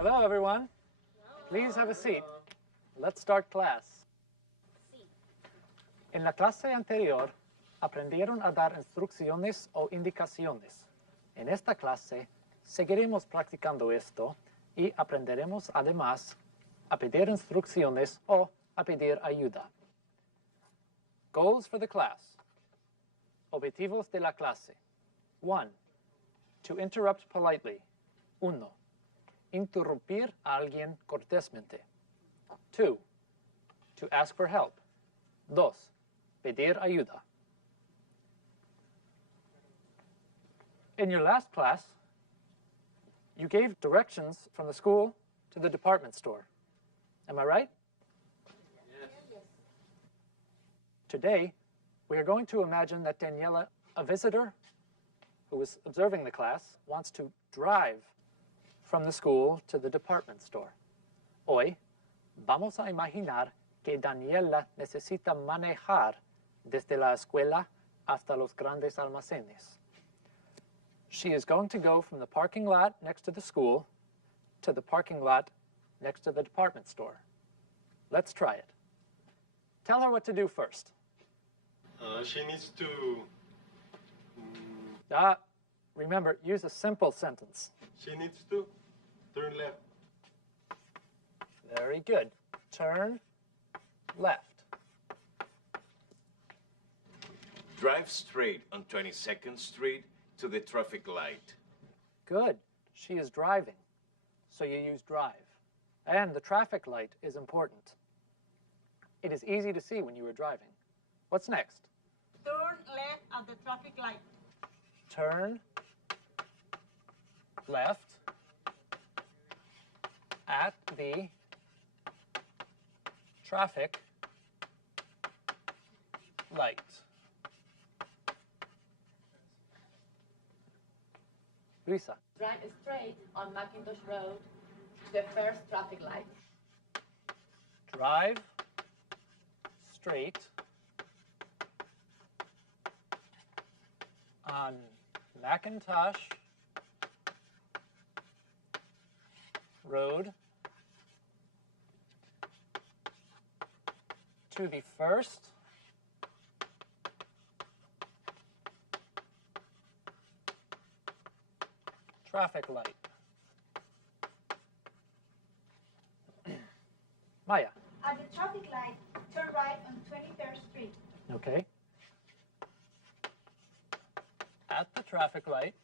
Hello, everyone. Please have a seat. Let's start class. En la clase anterior, aprendieron a dar instrucciones o indicaciones. En esta clase, seguiremos practicando esto y aprenderemos además a pedir instrucciones o a pedir ayuda. Goals for the class. Objetivos de la clase. 1. To interrupt politely. 1. Interrumpir a alguien cortésmente. 2. To ask for help. 2. Pedir ayuda. In your last class, you gave directions from the school to the department store. Am I right? Yes. Today, we are going to imagine that Daniela, a visitor who is observing the class, wants to drive from the school to the department store. Hoy, vamos a imaginar que Daniela necesita manejar desde la escuela hasta los grandes almacenes. She is going to go from the parking lot next to the school to the parking lot next to the department store. Let's try it. Tell her what to do first. She needs to... Remember, use a simple sentence. She needs to turn left. Very good. Turn left. Drive straight on 22nd Street to the traffic light. Good. She is driving, so you use drive. And the traffic light is important. It is easy to see when you are driving. What's next? Turn left at the traffic light. Turn left at the traffic light. Luisa. Drive straight on Macintosh Road to the first traffic light. Drive straight on Macintosh Road to the first traffic light. Maya. At the traffic light, turn right on 23rd Street. Okay. At the traffic light,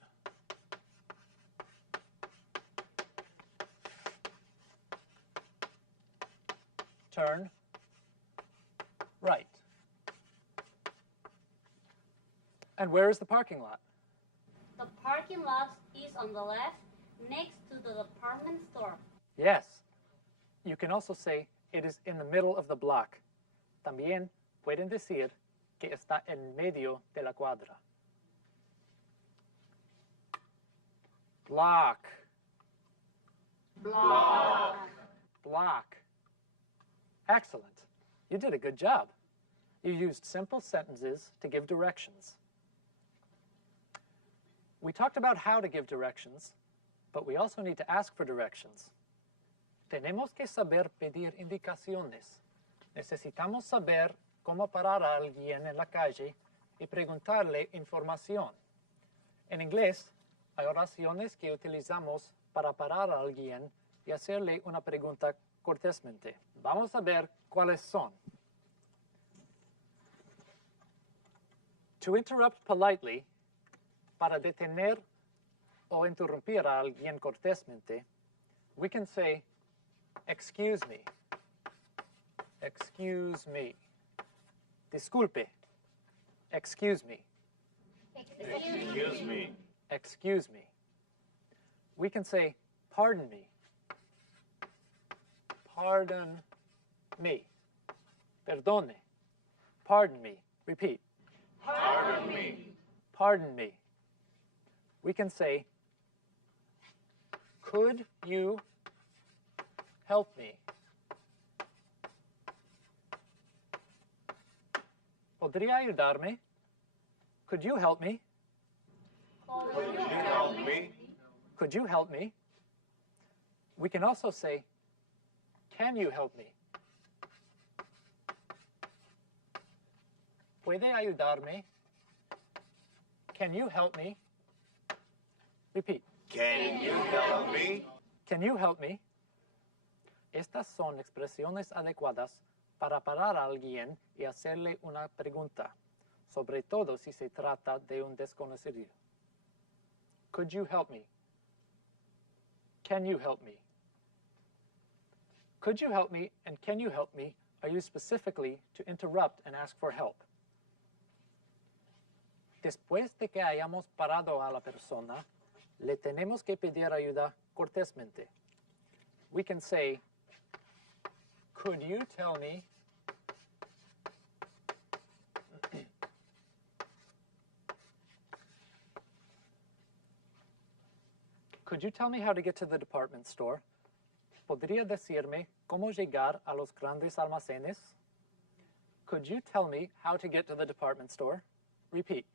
turn right. And where is the parking lot? The parking lot is on the left, next to the department store. Yes. You can also say it is in the middle of the block. También pueden decir que está en medio de la cuadra. Block. Block. Block. Excellent. You did a good job. You used simple sentences to give directions. We talked about how to give directions, but we also need to ask for directions. Tenemos que saber pedir indicaciones. Necesitamos saber cómo parar a alguien en la calle y preguntarle información. En inglés, hay oraciones que utilizamos para parar a alguien y hacerle una pregunta cortésmente. Vamos a ver cuáles son. To interrupt politely, para detener o interrumpir a alguien cortésmente, we can say, excuse me. Excuse me. Disculpe. Excuse me. Excuse me. Excuse me. We can say, pardon me. Pardon me. Perdone. Pardon me. Repeat. Pardon me. Pardon me. We can say, could you help me? ¿Podría ayudarme? Could you help me? Could you help me? Could you help me? We can also say, can you help me? ¿Puede ayudarme? Can you help me? Repeat. Can you help me? Can you help me? Estas son expresiones adecuadas para parar a alguien y hacerle una pregunta, sobre todo si se trata de un desconocido. Could you help me? Can you help me? Could you help me and can you help me are used specifically to interrupt and ask for help. Después de que hayamos parado a la persona, le tenemos que pedir ayuda cortésmente. We can say, could you tell me could you tell me how to get to the department store? ¿Podría decirme cómo llegar a los grandes almacenes? Could you tell me how to get to the department store? Repeat.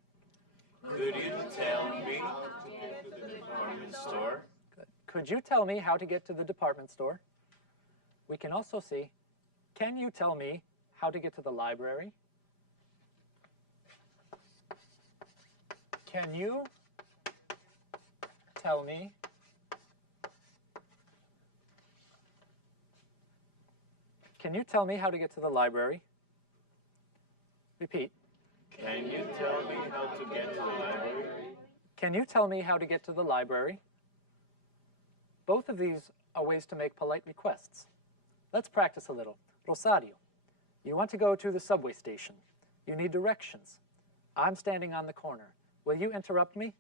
Could you tell me how to get to the department store? Good. Could you tell me how to get to the department store? We can also say, can you tell me how to get to the library? Can you tell me how to get to the library? Repeat. Can you tell me how to get to the library? Can you tell me how to get to the library? Both of these are ways to make polite requests. Let's practice a little. Rosario, you want to go to the subway station. You need directions. I'm standing on the corner. Will you interrupt me?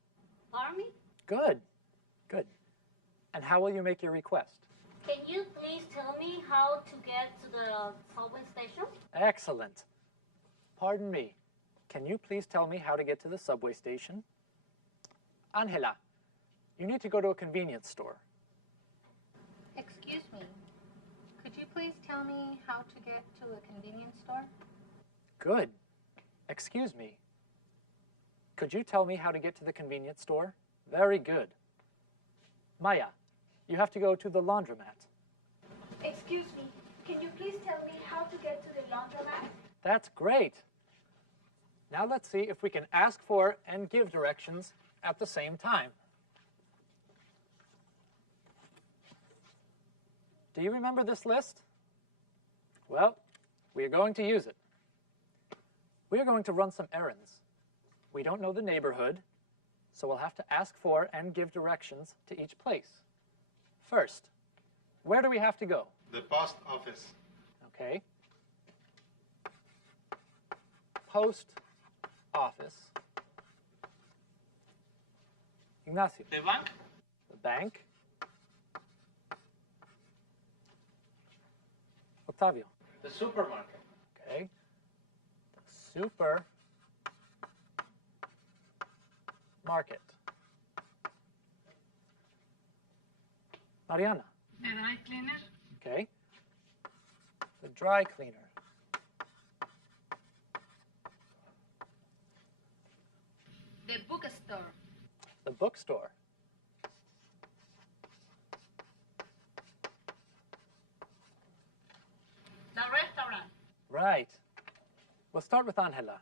Pardon me? Good, good. And how will you make your request? Can you please tell me how to get to the subway station? Excellent. Pardon me. Can you please tell me how to get to the subway station? Angela, you need to go to a convenience store. Excuse me. Could you please tell me how to get to a convenience store? Good. Excuse me. Could you tell me how to get to the convenience store? Very good. Maya, you have to go to the laundromat. Excuse me, can you please tell me how to get to the laundromat? That's great. Now let's see if we can ask for and give directions at the same time. Do you remember this list? Well, we are going to use it. We are going to run some errands. We don't know the neighborhood, so we'll have to ask for and give directions to each place. First, where do we have to go? The post office. Okay. Post office. Ignacio. The bank? The bank. Octavio. The supermarket. Okay. The super market. Mariana. The dry cleaner? Okay. The dry cleaner. The bookstore. The bookstore. The restaurant. Right. We'll start with Angela.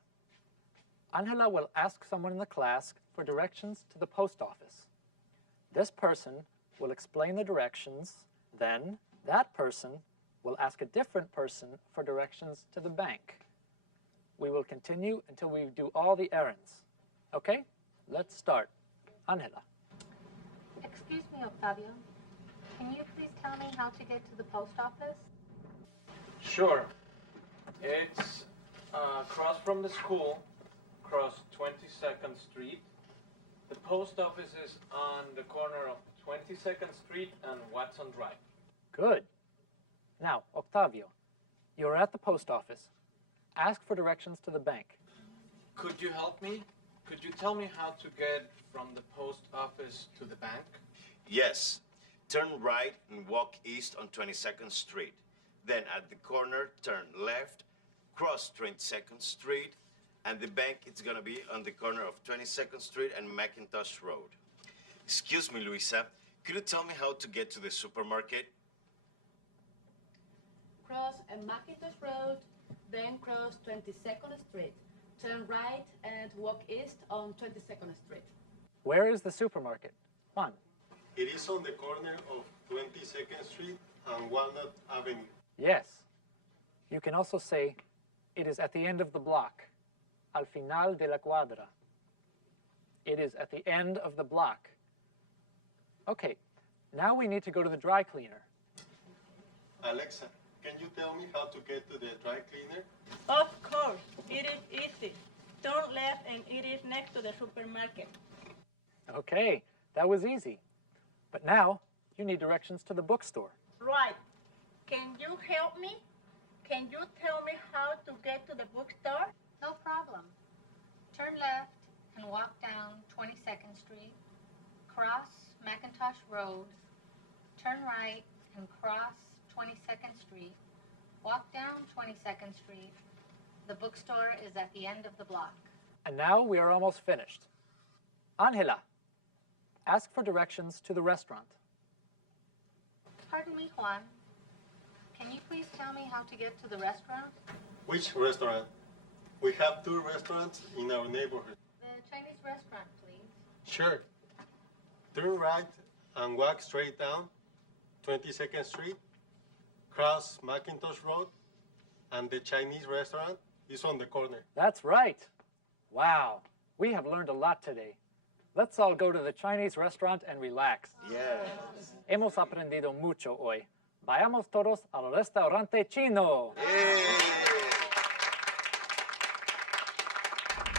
Angela will ask someone in the class for directions to the post office. This person will explain the directions, then that person will ask a different person for directions to the bank. We will continue until we do all the errands. Okay? Let's start. Angela. Excuse me, Octavio. Can you please tell me how to get to the post office? Sure. It's across from the school, across 22nd Street. The post office is on the corner of 22nd Street and Watson Drive. Good. Now, Octavio, you're at the post office. Ask for directions to the bank. Could you help me? Could you tell me how to get from the post office to the bank? Yes. Turn right and walk east on 22nd Street. Then at the corner, turn left, cross 22nd Street, and the bank is going to be on the corner of 22nd Street and McIntosh Road. Excuse me, Luisa. Could you tell me how to get to the supermarket? Cross Macintosh Road, then cross 22nd Street. Turn right and walk east on 22nd Street. Where is the supermarket? Juan. It is on the corner of 22nd Street and Walnut Avenue. Yes. You can also say, it is at the end of the block. Al final de la cuadra. It is at the end of the block. Okay, now we need to go to the dry cleaner. Alexa, can you tell me how to get to the dry cleaner? Of course, it is easy. Turn left and it is next to the supermarket. Okay, that was easy. But now, you need directions to the bookstore. Right. Can you help me? Can you tell me how to get to the bookstore? No problem. Turn left and walk down 22nd Street, cross Macintosh Road, turn right and cross 22nd Street, walk down 22nd Street. The bookstore is at the end of the block. And now we are almost finished. Angela, ask for directions to the restaurant. Pardon me, Juan. Can you please tell me how to get to the restaurant? Which restaurant? We have 2 restaurants in our neighborhood. The Chinese restaurant, please. Sure. Turn right and walk straight down 22nd Street, cross Macintosh Road, and the Chinese restaurant is on the corner. That's right. Wow, we have learned a lot today. Let's all go to the Chinese restaurant and relax. Yes. Hemos aprendido mucho hoy. Vayamos todos al restaurante chino. Hey!